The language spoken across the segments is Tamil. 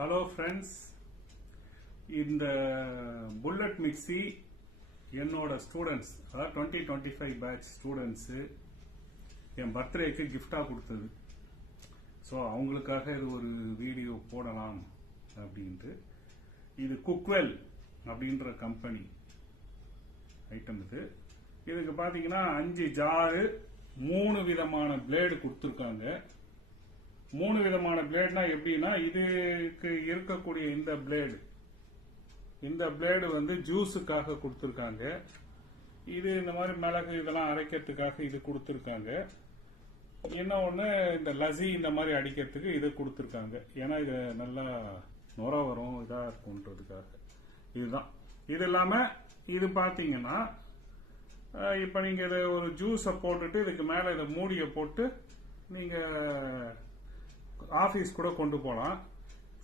ஹலோ ஃப்ரெண்ட்ஸ், இந்த புல்லட் மிக்சி என்னோட ஸ்டூடெண்ட்ஸ், அதாவது 2025 பேட்ச் ஸ்டூடெண்ட்ஸு என் பர்த்டேக்கு கிஃப்டாக கொடுத்தது. ஸோ அவங்களுக்காக இது ஒரு வீடியோ போடலாம் அப்படின்ட்டு. இது குக்வெல் அப்படின்ற கம்பெனி ஐட்டம். இதுக்கு பார்த்தீங்கன்னா 5 ஜாரு 3 விதமான பிளேடு கொடுத்துருக்காங்க. 3 விதமான பிளேட்னா எப்படின்னா, இதுக்கு இருக்கக்கூடிய இந்த பிளேடு வந்து ஜூஸுக்காக கொடுத்துருக்காங்க. இது இந்த மாதிரி மிளகு இதெல்லாம் அரைக்கிறதுக்காக இது கொடுத்துருக்காங்க. இன்னொன்று இந்த லசி இந்த மாதிரி அடிக்கிறதுக்கு இது கொடுத்துருக்காங்க. ஏன்னா இது நல்லா நுர வரும், இதாக இருக்குன்றதுக்காக. இதுதான். இது இல்லாமல் இது பார்த்தீங்கன்னா, இப்போ நீங்கள் இதை ஒரு ஜூஸை போட்டுட்டு இதுக்கு மேலே இதை மூடியை போட்டு நீங்கள் ஆஃபீஸ் கூட கொண்டு போகலாம்.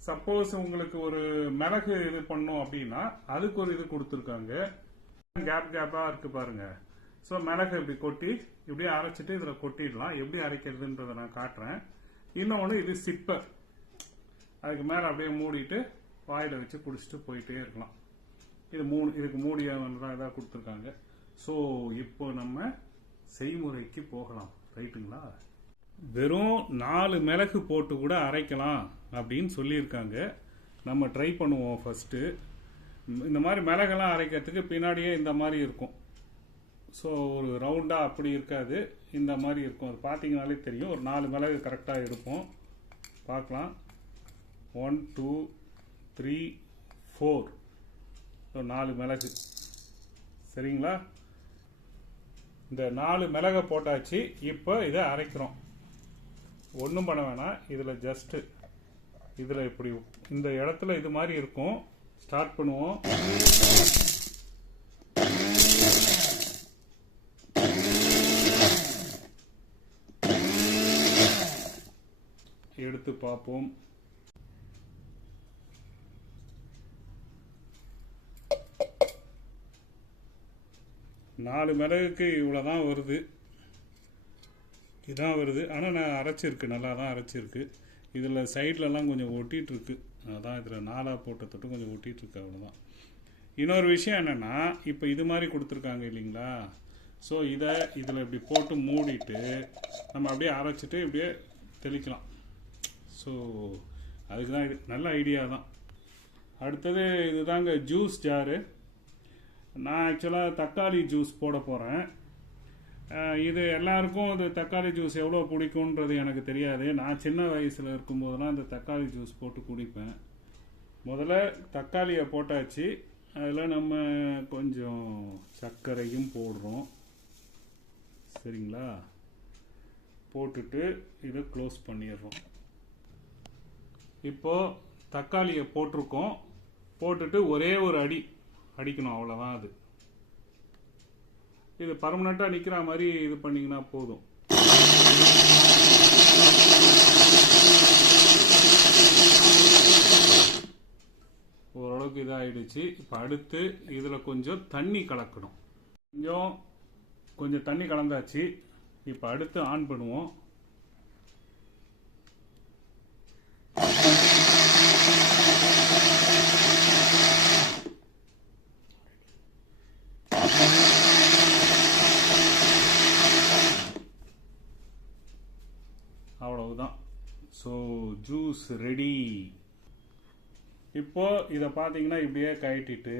சப்போஸ் உங்களுக்கு ஒரு மிளகு இது பண்ணும் அப்படின்னா அதுக்கு ஒரு இது கொடுத்துருக்காங்க. கேப்பாக இருக்கு பாருங்க. ஸோ மிளகு இப்படி கொட்டி இப்படியே அரைச்சிட்டு இதில் கொட்டிடலாம். எப்படி அரைக்கிறதுன்றதை நான் காட்டுறேன். இன்னொன்று இது சிப்பர், அதுக்கு மேலே அப்படியே மூடிட்டு வாயில் வச்சு குடிச்சிட்டு போயிட்டே இருக்கலாம். இதுக்கு மூடிய இதாக கொடுத்துருக்காங்க. ஸோ இப்போ நம்ம செய்முறைக்கு போகலாம். ரைட்டுங்களா? வெறும் 4 மிளகு போட்டு கூட அரைக்கலாம் அப்படின்னு சொல்லியிருக்காங்க. நம்ம ட்ரை பண்ணுவோம் ஃபர்ஸ்ட். இந்த மாதிரி மிளகெல்லாம் அரைக்கிறதுக்கு பின்னாடியே இந்த மாதிரி இருக்கும். ஸோ ஒரு ரவுண்டாக அப்படி இருக்காது, இந்த மாதிரி இருக்கும். அது பார்த்தீங்கனாலே தெரியும். ஒரு 4 மிளகு கரெக்டாக எடுப்போம். பார்க்கலாம். 1 2 3 4. ஸோ 4 மிளகு. சரிங்களா? இந்த 4 மிளகை போட்டாச்சு. இப்போ இதை அரைக்கிறோம். ஒன்றும் பண்ண வேணாம். இதில் ஜஸ்ட்டு இதில் இப்படி இந்த இடத்துல இது மாதிரி இருக்கும். ஸ்டார்ட் பண்ணுவோம். எடுத்து பார்ப்போம். நாலு மிளகுக்கு இவ்வளோதான் வருது. இதான் வருது. ஆனால் நான் அரைச்சிருக்கு, நல்லா தான் அரைச்சிருக்கு. இதில் சைட்லலாம் கொஞ்சம் ஒட்டிகிட்ருக்கு. அதான் இதில் 4 போட்ட தொட்டு கொஞ்சம் ஒட்டிகிட்ருக்கு. அவ்வளோதான். இன்னொரு விஷயம் என்னென்னா, இப்போ இது மாதிரி கொடுத்துருக்காங்க இல்லைங்களா? ஸோ இதில் இப்படி போட்டு மூடிட்டு நம்ம அப்படியே அரைச்சிட்டு இப்படியே தெளிக்கலாம். ஸோ அதுக்கு தான் இது நல்ல ஐடியா தான். அடுத்தது இதுதாங்க ஜூஸ் ஜாரு. நான் ஆக்சுவலாக தக்காளி ஜூஸ் போட போகிறேன். இது எல்லாருக்கும் இந்த தக்காளி ஜூஸ் எவ்வளோ பிடிக்குன்றது எனக்கு தெரியாது. நான் சின்ன வயசில் இருக்கும்போதெல்லாம் இந்த தக்காளி ஜூஸ் போட்டு குடிப்பேன். முதல்ல தக்காளியை போட்டாச்சு. அதில் நம்ம கொஞ்சம் சர்க்கரையும் போடுறோம். சரிங்களா? போட்டுட்டு இதை க்ளோஸ் பண்ணிடுறோம். இப்போது தக்காளியை போட்டிருக்கோம். போட்டுட்டு ஒரே ஒரு அடிக்கணும், அவ்வளோதான். அது இது பர்மனெண்ட்டாக நிற்கிற மாதிரி இது பண்ணிங்கன்னா போதும். ஓரளவுக்கு இதாகிடுச்சு. இப்போ அடுத்து இதில் கொஞ்சம் தண்ணி கலக்கணும். கொஞ்சம் தண்ணி கலந்தாச்சு. இப்போ அடுத்து ஆன் பண்ணுவோம். அவ்வளவுதான். So juice ready. இப்போ இதை பார்த்தீங்கன்னா இப்படியே கழட்டிட்டு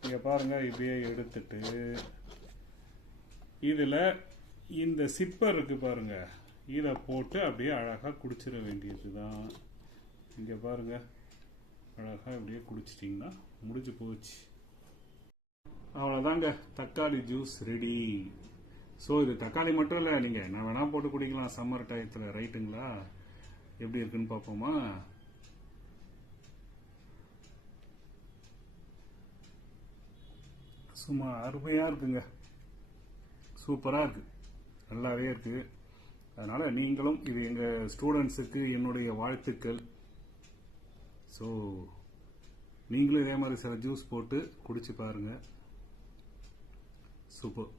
இங்கே பாருங்கள், இப்படியே எடுத்துட்டு இதில் இந்த சிப்பர் இருக்குது பாருங்கள், இதை போட்டு அப்படியே அழகாக குடிச்சிட வேண்டியது தான். இங்கே பாருங்கள், அழகாக இப்படியே குடிச்சிட்டிங்கன்னா முடிஞ்சு போச்சு. அவ்வளோதாங்க, தக்காளி ஜூஸ் ரெடி. ஸோ இது தக்காளி மட்டும் இல்லை, நீங்கள் என்ன வேணால் போட்டு குடிக்கலாம் சம்மர் டயத்தில். ரைட்டுங்களா? எப்படி இருக்குன்னு பார்ப்போமா? சும்மா அருமையாக இருக்குங்க. சூப்பராக இருக்குது, நல்லாவே இருக்குது. அதனால் நீங்களும் இது எங்கள் ஸ்டூடெண்ட்ஸுக்கு என்னுடைய வாழ்த்துக்கள். ஸோ நீங்களும் இதே மாதிரி சில ஜூஸ் போட்டு குடிச்சு பாருங்கள். சூப்பர்.